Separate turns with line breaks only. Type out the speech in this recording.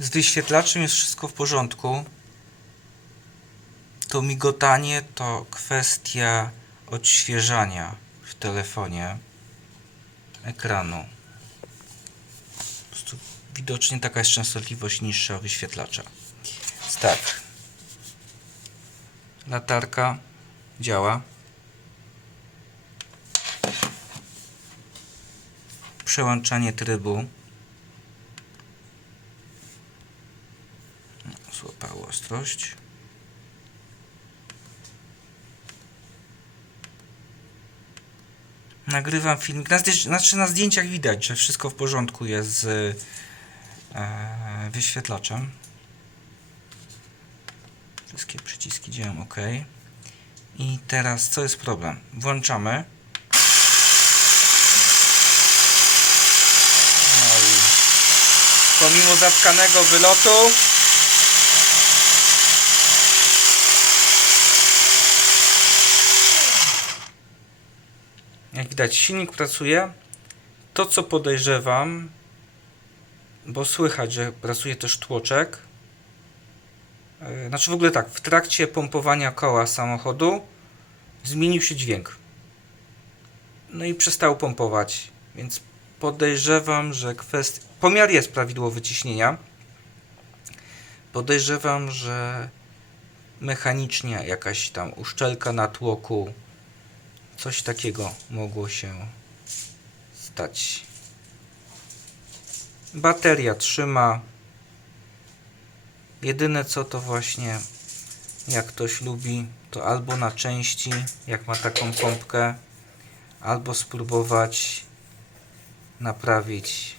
Z wyświetlaczem jest wszystko w porządku. To migotanie to kwestia odświeżania w telefonie ekranu. Widocznie taka jest częstotliwość niższa wyświetlacza. Tak. Latarka działa. Przełączanie trybu. Złapało ostrość. Nagrywam filmik. Na, znaczy na zdjęciach widać, że wszystko w porządku jest z e, wyświetlaczem. Wszystkie przyciski działają ok. I teraz co jest problem? Włączamy. No i pomimo zatkanego wylotu Jak widać, silnik pracuje. To, co podejrzewam, bo słychać, że pracuje też tłoczek. Yy, Znaczy, w ogóle tak, w trakcie pompowania koła samochodu zmienił się dźwięk. No i przestał pompować, więc podejrzewam, że kwestia. Pomiar jest prawidłowy ciśnienia. Podejrzewam, że mechanicznie jakaś tam uszczelka na tłoku Coś takiego mogło się stać. Bateria trzyma. Jedyne co to właśnie, jak ktoś lubi, to albo na części, jak ma taką pompkę, albo spróbować naprawić